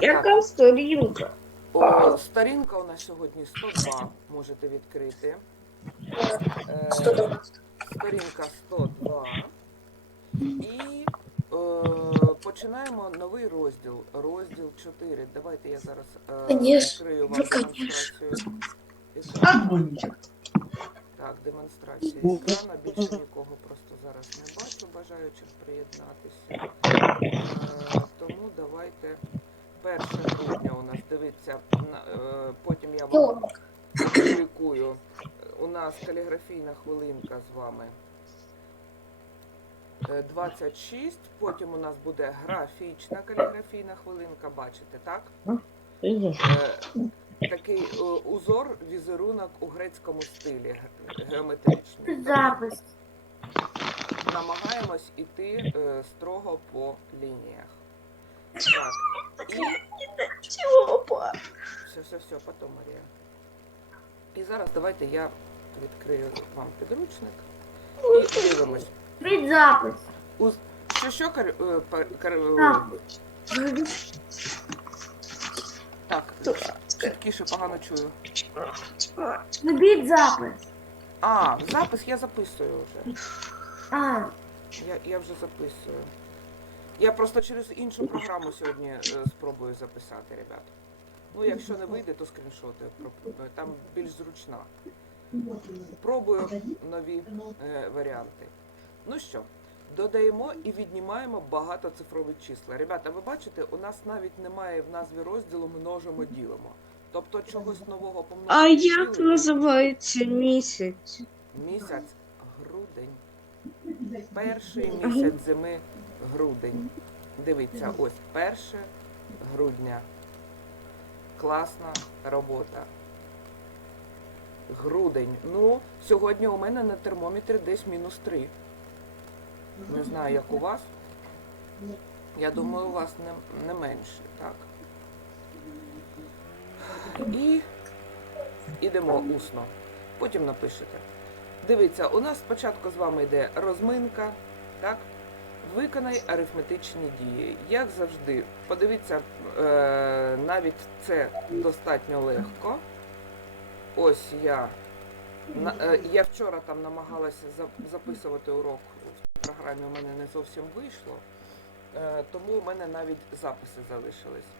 Яка сторінка? О, сторінка у нас сьогодні 102, можете відкрити. Е, сторінка 102. І е, починаємо новий розділ. Розділ 4. Давайте я зараз е, Конечно, відкрию вам ну, демонстрацію. екрану. Так, демонстрація екрану. Більше нікого просто зараз не бачу, бажаючих приєднатися. Е, тому давайте 1 грудня у нас дивіться, е, потім я вам публікую. У нас каліграфійна хвилинка з вами. Е, 26, потім у нас буде графічна каліграфійна хвилинка, бачите, так? Е, Такий е, узор, візерунок у грецькому стилі, геометричний. Запис. Намагаємось іти е, строго по лініях. Так, і все, все, все, потом, Марія. І зараз давайте я відкрию вам підручник і дивимось. Від запис. У... Що, що, кар... е, па- кар... е, Так. Так, чіткіше погано чую. Від запис. А, запис я записую вже. А, Я, я вже записую. Я просто через іншу програму сьогодні е, спробую записати, ребят. Ну, якщо не вийде, то скріншоти пропоную. Там більш зручна. Пробую нові е, варіанти. Ну що, додаємо і віднімаємо багатоцифрові числа. Ребята, ви бачите, у нас навіть немає в назві розділу множимо ділимо. Тобто чогось нового помножити. А як ділимо. називається місяць? Місяць грудень. Перший місяць зими грудень. Дивіться, ось 1 грудня. Класна робота. Грудень. Ну, сьогодні у мене на термометрі десь мінус 3. Не знаю, як у вас. Я думаю, у вас не, не менше, так. І ідемо усно. Потім напишете. Дивіться, у нас спочатку з вами йде розминка, так? Виконай арифметичні дії. Як завжди, подивіться, е, навіть це достатньо легко. Ось я. Е, я вчора там намагалася записувати урок в програмі, у мене не зовсім вийшло. Е, тому у мене навіть записи залишились.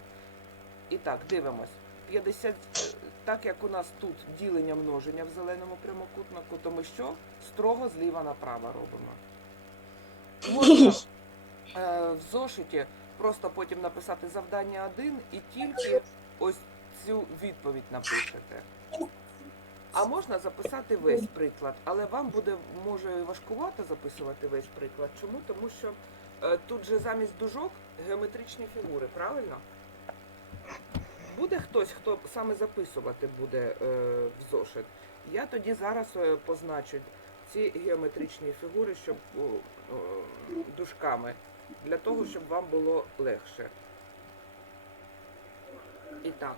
І так, дивимось. 50, е, так як у нас тут ділення множення в зеленому прямокутнику, то ми що? Строго зліва направо робимо. Можна е, в зошиті просто потім написати завдання 1 і тільки ось цю відповідь напишете. А можна записати весь приклад, але вам буде може важкувато записувати весь приклад. Чому? Тому що е, тут же замість дужок геометричні фігури, правильно? Буде хтось, хто саме записувати буде е, в зошит. Я тоді зараз е, позначу ці геометричні фігури, щоб дужками, для того, щоб вам було легше. І так.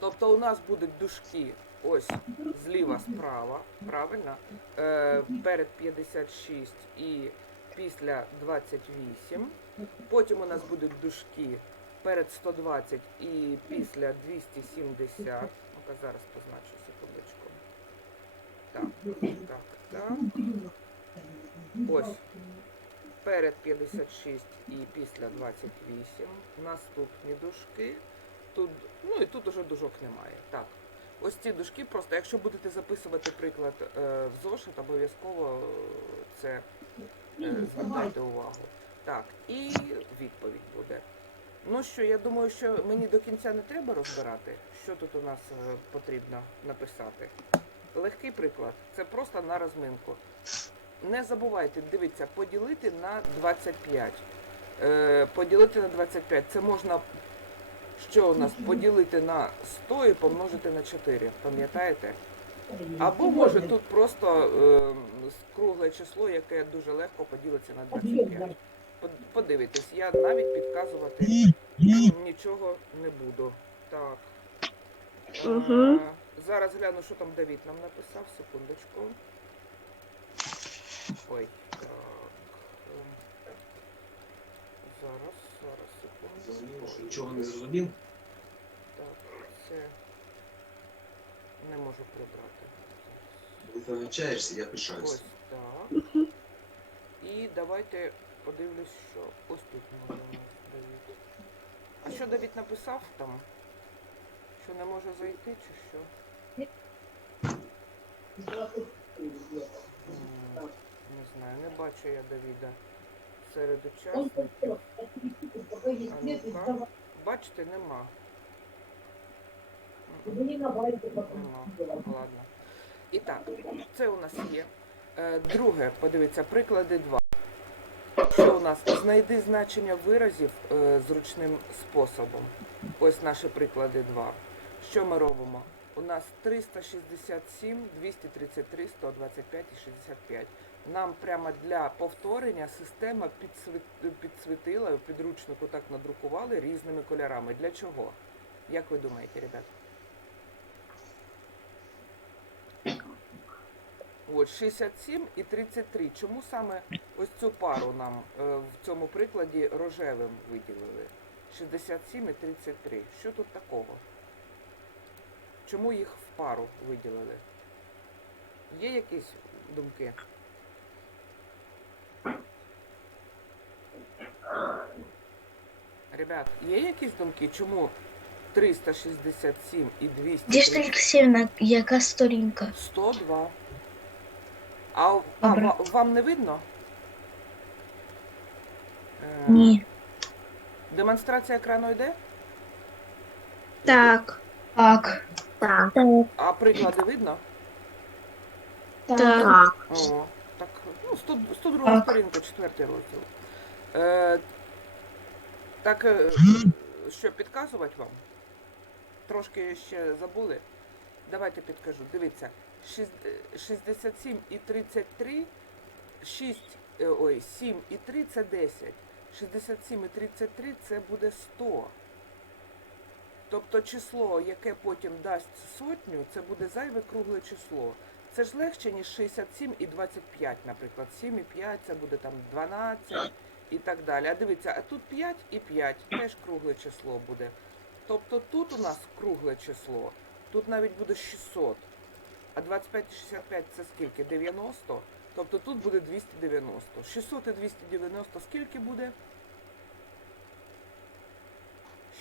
Тобто у нас будуть дужки ось зліва справа, правильно? Е, перед 56 і після 28. Потім у нас будуть дужки перед 120 і після 270. Ну-ка зараз позначу секундочку. Так, так, так. Ось. Перед 56 і після 28. Наступні дужки. Тут, ну і тут уже дужок немає. Так. Ось ці дужки просто, якщо будете записувати приклад е, в зошит, обов'язково е, це е, звертайте увагу. Так, і відповідь буде. Ну що, я думаю, що мені до кінця не треба розбирати, що тут у нас е, потрібно написати. Легкий приклад. Це просто на розминку. Не забувайте, дивіться, поділити на 25. Е, поділити на 25. Це можна, що у нас, поділити на 100 і помножити на 4. Пам'ятаєте? Або може тут просто е, кругле число, яке дуже легко поділиться на 25. Под- Подивитесь, я навіть підказувати нічого не буду. Так. Мгм. Зараз гляну, що там Давід нам написав. Секундочку. Ой. Так. Ем, зараз, зараз, секунду. Зрозуміло, що нічого не зрозумів. Так, це не можу прибрати. Ти Вибачаєшся, я пишаюсь. Ось так. І давайте подивлюсь, що ось тут можна Давід. А що Давід написав там? Що не може зайти чи що? Ні знаю, не бачу я Давіда серед учасників. А ну-ка. Бачите, нема. Нема. Ладно. І так, це у нас є. Е, Друге, подивіться, приклади 2. Що у нас? Знайди значення виразів е, зручним способом. Ось наші приклади 2. Що ми робимо? У нас 367, 233, 125 і 65. Нам прямо для повторення система підсвітила, в підручнику так надрукували різними кольорами. Для чого? Як ви думаєте, ребята? От 67 і 33. Чому саме ось цю пару нам е, в цьому прикладі рожевим виділили? 67 і 33. Що тут такого? Чому їх в пару виділили? Є якісь думки? Ребят, є якісь думки, чому 367 і 200? Діжда Олексіївна, яка сторінка? 102. А, а Добре. ва- вам не видно? Е, Ні. Демонстрація екрану йде? Так. Так. Так. А приклади видно? Так. О, так, ну, 100, 102 Так. сторінка, четвертий розділ. Е, так, е, що, підказувати вам? Трошки ще забули? Давайте підкажу. Дивіться, е, 67 і 33, 6, е, ой, 7 і 3 це 10. 67 і 33 це буде 100. Тобто число, яке потім дасть сотню, це буде зайве кругле число. Це ж легше, ніж 67 і 25, наприклад. 7 і 5 це буде там 12 і так далі. А дивіться, а тут 5 і 5, теж кругле число буде. Тобто тут у нас кругле число, тут навіть буде 600. А 25 і 65 це скільки? 90? Тобто тут буде 290. 600 і 290 скільки буде?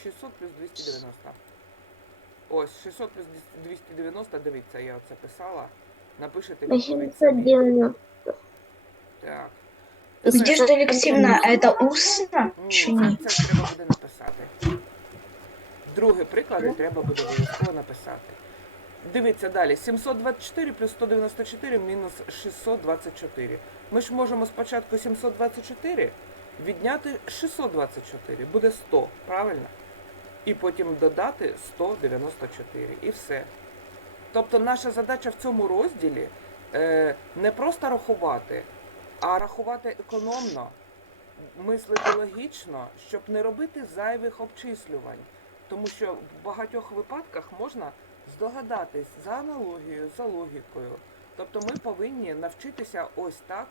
600 плюс 290. Ось, 600 плюс 290, дивіться, я оце писала. Напишете 890. Так. Діжда Олексіївна, а це усно чи Ні, це треба буде написати. Другий приклад треба буде обов'язково написати. Дивіться далі. 724 плюс 194 мінус 624. Ми ж можемо спочатку 724 відняти 624. Буде 100, правильно? І потім додати 194. І все. Тобто наша задача в цьому розділі е, не просто рахувати, а рахувати економно, мислити логічно, щоб не робити зайвих обчислювань. Тому що в багатьох випадках можна здогадатись за аналогією, за логікою. Тобто ми повинні навчитися ось так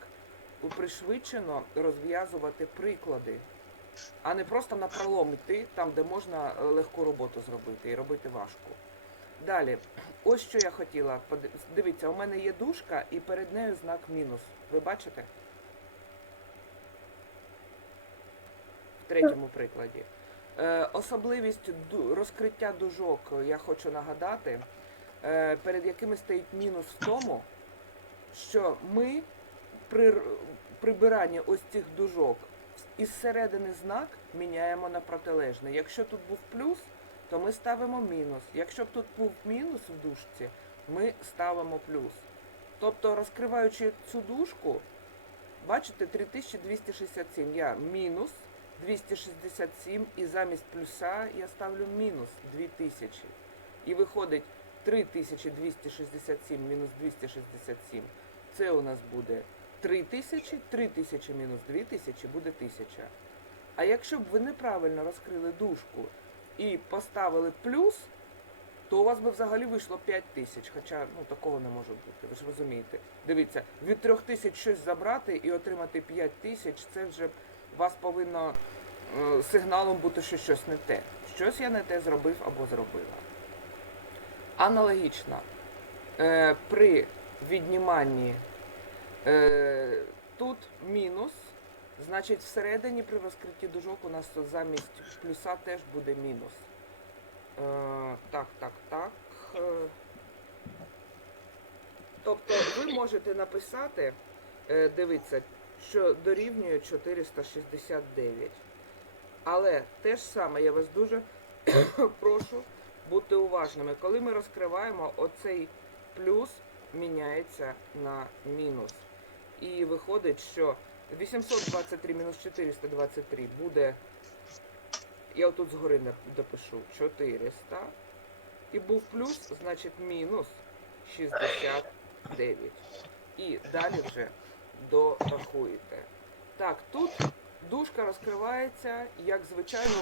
пришвидшено розв'язувати приклади, а не просто на пролом йти там, де можна е, легку роботу зробити і робити важку. Далі, ось що я хотіла. Дивіться, у мене є дужка і перед нею знак мінус. Ви бачите? В третьому прикладі. Е, особливість розкриття дужок я хочу нагадати, е, перед якими стоїть мінус в тому, що ми при прибиранні ось цих дужок із середини знак міняємо на протилежний. Якщо тут був плюс, то ми ставимо мінус. Якщо б тут був мінус в дужці, ми ставимо плюс. Тобто, розкриваючи цю дужку, бачите, 3267 я мінус 267 і замість плюса я ставлю мінус 2000. І виходить 3267 мінус 267. Це у нас буде 3000, 3000 мінус 2000 буде 1000. А якщо б ви неправильно розкрили дужку і поставили плюс, то у вас би взагалі вийшло 5 тисяч, хоча ну, такого не може бути, ви ж розумієте. Дивіться, від 3 тисяч щось забрати і отримати 5 тисяч, це вже вас повинно е, сигналом бути, що щось не те. Щось я не те зробив або зробила. Аналогічно, е, при відніманні е, тут мінус, значить всередині при розкритті дужок у нас замість плюса теж буде мінус. Е, так, так, так. Е, тобто ви можете написати, е, дивіться, що дорівнює 469. Але те ж саме, я вас дуже прошу бути уважними. Коли ми розкриваємо, оцей плюс міняється на мінус. І виходить, що 823 мінус 423 буде. Я отут згори допишу 400. І був плюс, значить мінус 69. І далі вже дорахуєте. Так, тут дужка розкривається, як звичайно,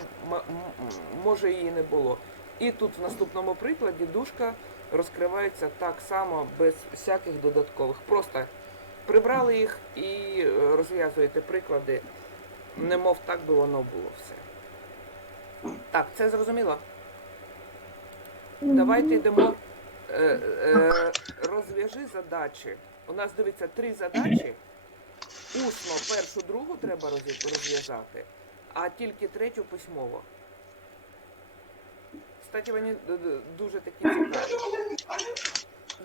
може її не було. І тут в наступному прикладі дужка розкривається так само без всяких додаткових. Просто прибрали їх і е, розв'язуєте приклади, немов так би воно було все. Так, це зрозуміло? Давайте йдемо. Е, е, розв'яжи задачі. У нас дивиться три задачі. Усно першу, другу треба розв'язати, а тільки третю письмово. Кстати, вони дуже такі цікаві.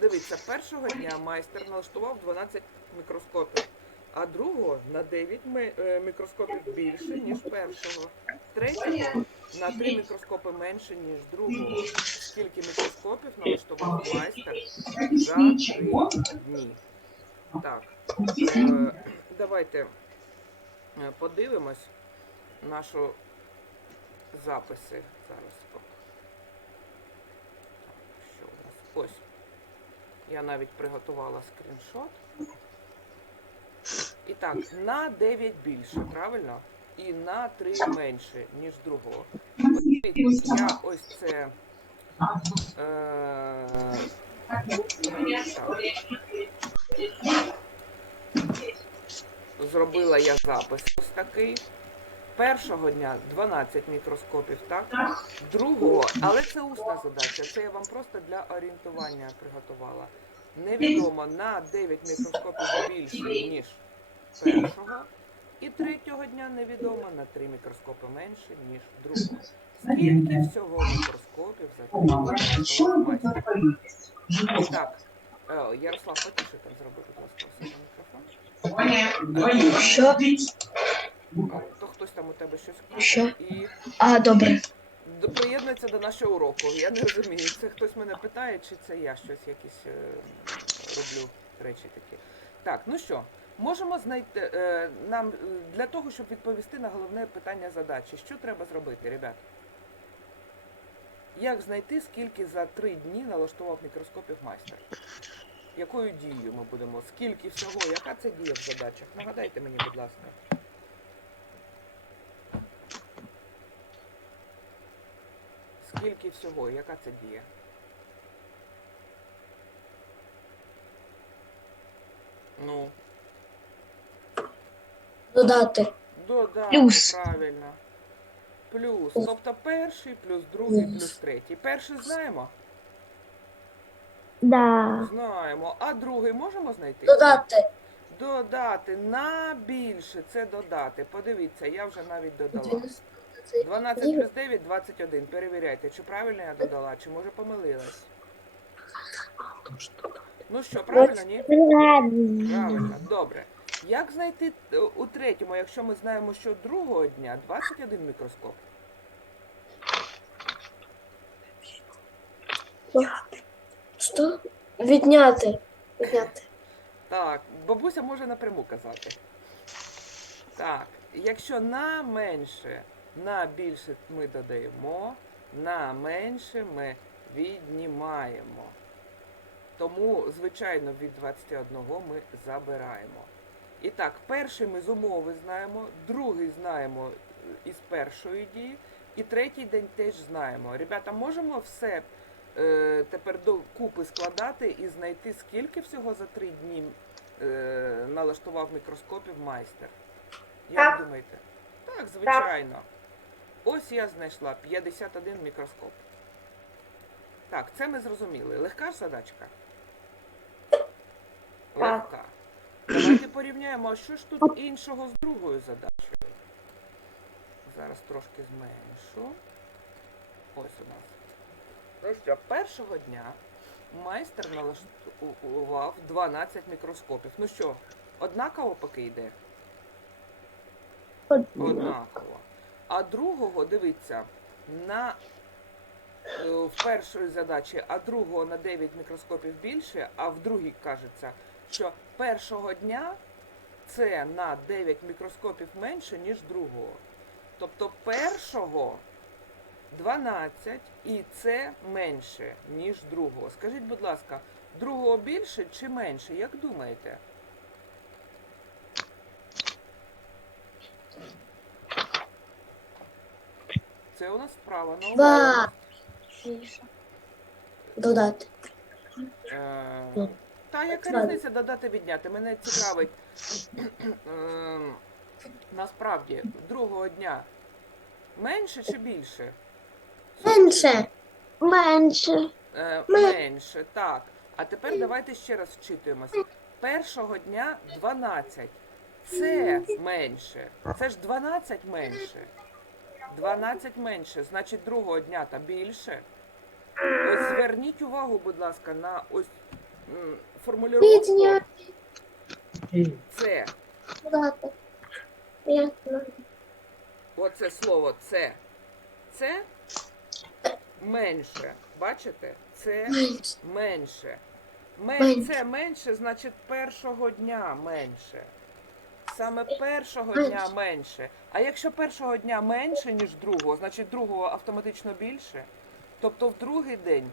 Дивіться, першого дня майстер налаштував 12 мікроскопів, а другого на 9 е, мікроскопів більше, ніж першого. Третього на 3 мікроскопи менше, ніж другого. Скільки мікроскопів налаштував майстер за 3 дні. Так. Е, давайте е, подивимось нашу записи. Зараз. що у нас? Ось. Я навіть приготувала скріншот. Так, на 9 більше, правильно? І на 3 менше, ніж другого. Я ось це. Е. Зробила я запис ось такий. Першого дня 12 мікроскопів, так? Другого, але це усна задача. Це я вам просто для орієнтування приготувала. Невідомо на 9 мікроскопів більше, ніж першого. І третього дня невідомо на 3 мікроскопи менше, ніж другого. Скільки всього мікроскопів за три так, е, Ярослав, потише там зроби, будь ласка, себе мікрофон. Що? Е, То хтось там у тебе щось Що? і А, добре. приєднується до нашого уроку. Я не розумію, це хтось мене питає, чи це я щось якісь е, роблю речі такі. Так, ну що, можемо знайти е, нам е, для того, щоб відповісти на головне питання задачі, що треба зробити, ребят? Як знайти, скільки за три дні налаштував мікроскопів майстер? Якою дією ми будемо? Скільки всього? Яка це дія в задачах? Нагадайте мені, будь ласка. Скільки всього? Яка це дія? Ну, Додати. додати, Плюс. правильно. Плюс. Тобто перший, плюс другий, плюс третій. Перший знаємо? Да. Знаємо. А другий можемо знайти? Додати. Додати на більше це додати. Подивіться, я вже навіть додала. 12 плюс 9 21. Перевіряйте, чи правильно я додала, чи може помилилась. Ну що, правильно, ні? Правильно, добре. Як знайти е, у третьому, якщо ми знаємо, що другого дня 21 мікроскоп? Що? Відняти. Відняти. Так, бабуся може напряму казати. Так, якщо на менше, на більше ми додаємо, на менше ми віднімаємо. Тому, звичайно, від 21 ми забираємо. І так, перший ми з умови знаємо, другий знаємо е, із першої дії, і третій день теж знаємо. Ребята, можемо все е, тепер до купи складати і знайти, скільки всього за три дні е, налаштував мікроскопів майстер. Як Так. думаєте? Так, звичайно. Ось я знайшла 51 мікроскоп. Так, це ми зрозуміли. Легка ж задачка? Легка. Порівняємо, а що ж тут іншого з другою задачею. Зараз трошки зменшу. Ось у нас. Ну що, першого дня майстер налаштував 12 мікроскопів. Ну що, однаково поки йде? Однаково. А другого, дивіться, на е, в першої задачі, а другого на 9 мікроскопів більше, а в другій кажеться, що першого дня це на 9 мікроскопів менше, ніж другого. Тобто першого 12 і це менше, ніж другого. Скажіть, будь ласка, другого більше чи менше? Як думаєте? Це у нас справа на обов'язок. Додати. Е, Ну, Та яка різниця додати відняти? Мене цікавить. ем, Насправді, другого дня менше чи більше? Менше. Менше. Е, Менше, так. А тепер давайте ще раз вчитуємося. Першого дня 12. Це менше. Це ж 12 менше. 12 менше, значить другого дня та більше. Ось зверніть увагу, будь ласка, на ось формулювання. Це. Оце слово це. Це менше. Бачите? Це Менше. менше. Мен, це менше, значить першого дня менше. Саме першого дня менше. А якщо першого дня менше, ніж другого, значить другого автоматично більше. Тобто в другий день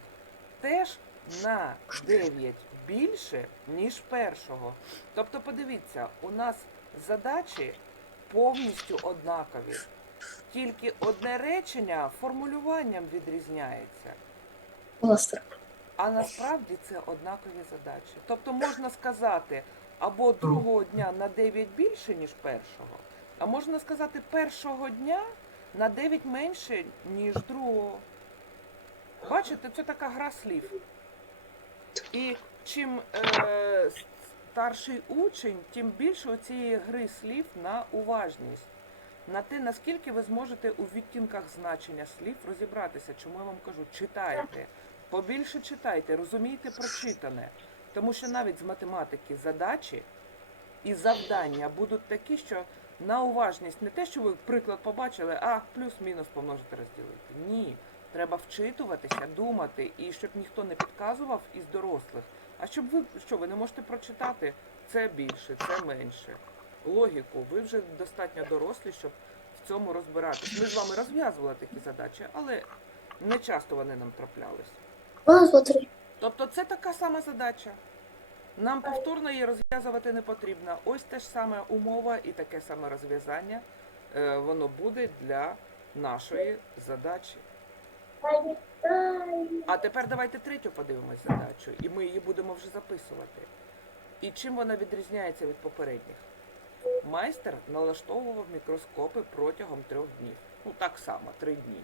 теж на 9 більше, ніж першого. Тобто, подивіться, у нас задачі повністю однакові. Тільки одне речення формулюванням відрізняється. А насправді це однакові задачі. Тобто можна сказати або другого дня на 9 більше, ніж першого, а можна сказати першого дня на 9 менше, ніж другого. Бачите, це така гра слів. І чим е, старший учень, тим більше у цієї гри слів на уважність. На те, наскільки ви зможете у відтінках значення слів розібратися, чому я вам кажу, читайте. Побільше читайте, розумійте прочитане. Тому що навіть з математики задачі і завдання будуть такі, що на уважність не те, що ви приклад побачили, а плюс-мінус помножити розділити. Ні. Треба вчитуватися, думати, і щоб ніхто не підказував із дорослих. А щоб ви що, ви не можете прочитати це більше, це менше. Логіку, ви вже достатньо дорослі, щоб в цьому розбиратись. Ми з вами розв'язували такі задачі, але не часто вони нам траплялись. Тобто це така сама задача. Нам повторно її розв'язувати не потрібно. Ось те ж саме умова і таке саме розв'язання е, воно буде для нашої задачі. А тепер давайте третю подивимось задачу, і ми її будемо вже записувати. І чим вона відрізняється від попередніх? Майстер налаштовував мікроскопи протягом трьох днів. Ну так само, три дні.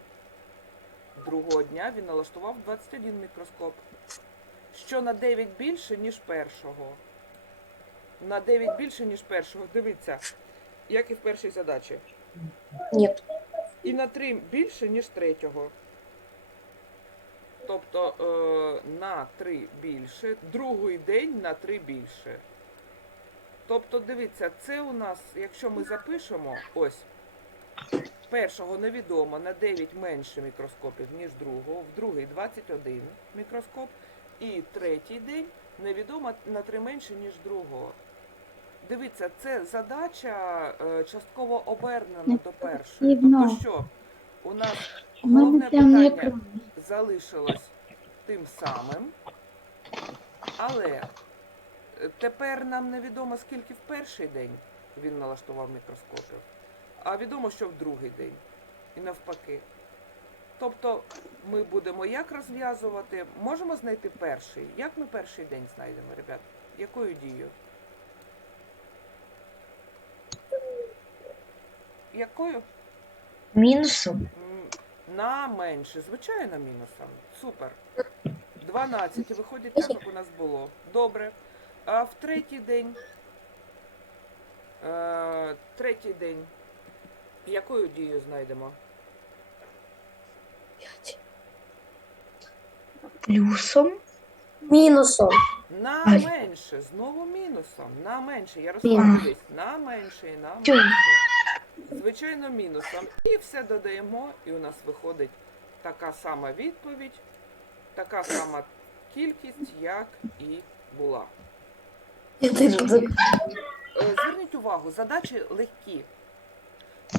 Другого дня він налаштував 21 мікроскоп, що на 9 більше, ніж першого. На 9 більше, ніж першого. Дивіться, як і в першій задачі. Ні. І на 3 більше, ніж третього. Тобто е, на 3 більше, другий день на 3 більше. Тобто, дивіться, це у нас, якщо ми запишемо, ось, першого невідомо на 9 менше мікроскопів, ніж другого, в другий 21 мікроскоп, і третій день невідомо на 3 менше, ніж другого. Дивіться, це задача е, частково обернена до першої. Тобто що? У нас головне питання залишилось тим самим, але е, тепер нам невідомо, скільки в перший день він налаштував мікроскопів, а відомо, що в другий день. І навпаки. Тобто ми будемо як розв'язувати, можемо знайти перший. Як ми перший день знайдемо, ребят? Якою дією? Якою? Мінусом. На менше, звичайно, мінусом. Супер. 12 виходить так, як у нас було. Добре. А в третій день. Е, третій день. Якою дією знайдемо? Плюсом. Мінусом. На менше, знову мінусом. На менше. Мінус. дивись. На менше, і на менше. Звичайно, мінусом. І все додаємо, і у нас виходить така сама відповідь, така сама кількість, як і була. Е, Зверніть увагу, задачі легкі.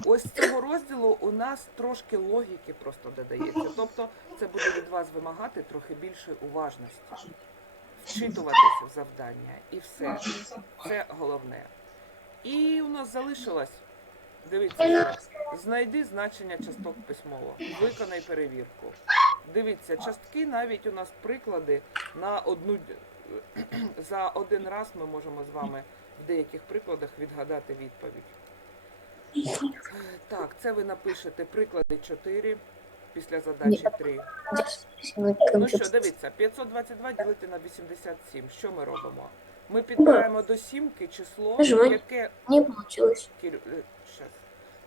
Ось з цього розділу у нас трошки логіки просто додається. Тобто це буде від вас вимагати трохи більше уважності, вчитуватися в завдання і все. Це головне. І у нас залишилось. Дивіться, знайди значення часток письмово. Виконай перевірку. Дивіться, частки навіть у нас приклади на одну за один раз ми можемо з вами в деяких прикладах відгадати відповідь. Так, це ви напишете приклади 4 після задачі 3. Ну що, дивіться, 522 ділити на 87. Що ми робимо? Ми підбираємо до сімки число, яке Не получилось. Кір... е, щас.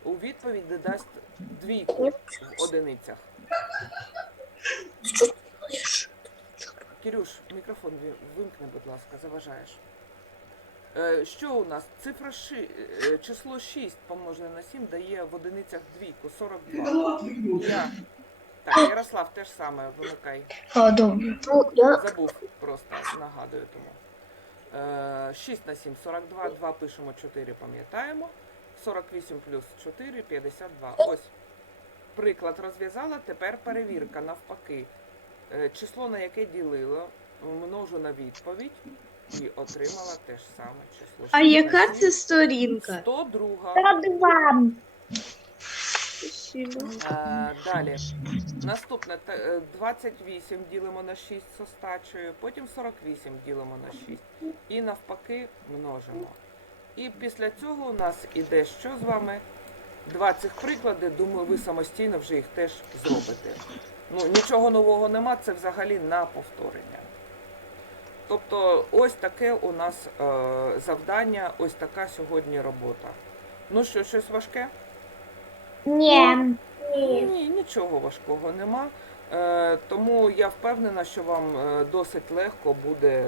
у відповідь додасть двійку в одиницях. Робиш? Кирюш, мікрофон ві- вимкни, будь ласка, заважаєш. Е, що у нас? Цифра ши... е, число 6 помножене на 7 дає в одиницях двійку, 42. Я... Так, Ярослав, те ж саме, вимикай. А, добре. Ну, я Забув просто, нагадую тому. Е, 6 на 7, 42, 2 пишемо, 4 пам'ятаємо. 48 плюс 4, 52. Ось. Приклад розв'язала, тепер перевірка навпаки. Е, число, на яке ділила, множу на відповідь і отримала те ж саме число. А яка це сторінка? 102. 102 сильно. Е, Далі. Наступне 28 е, ділимо на 6 з остачею, потім 48 ділимо на 6. І навпаки множимо. І після цього у нас іде що з вами? Два цих приклади, думаю, ви самостійно вже їх теж зробите. Ну, нічого нового нема, це взагалі на повторення. Тобто, ось таке у нас е, завдання, ось така сьогодні робота. Ну що, щось важке? Ні. ні. Ні, нічого важкого нема. Е, тому я впевнена, що вам е, досить легко буде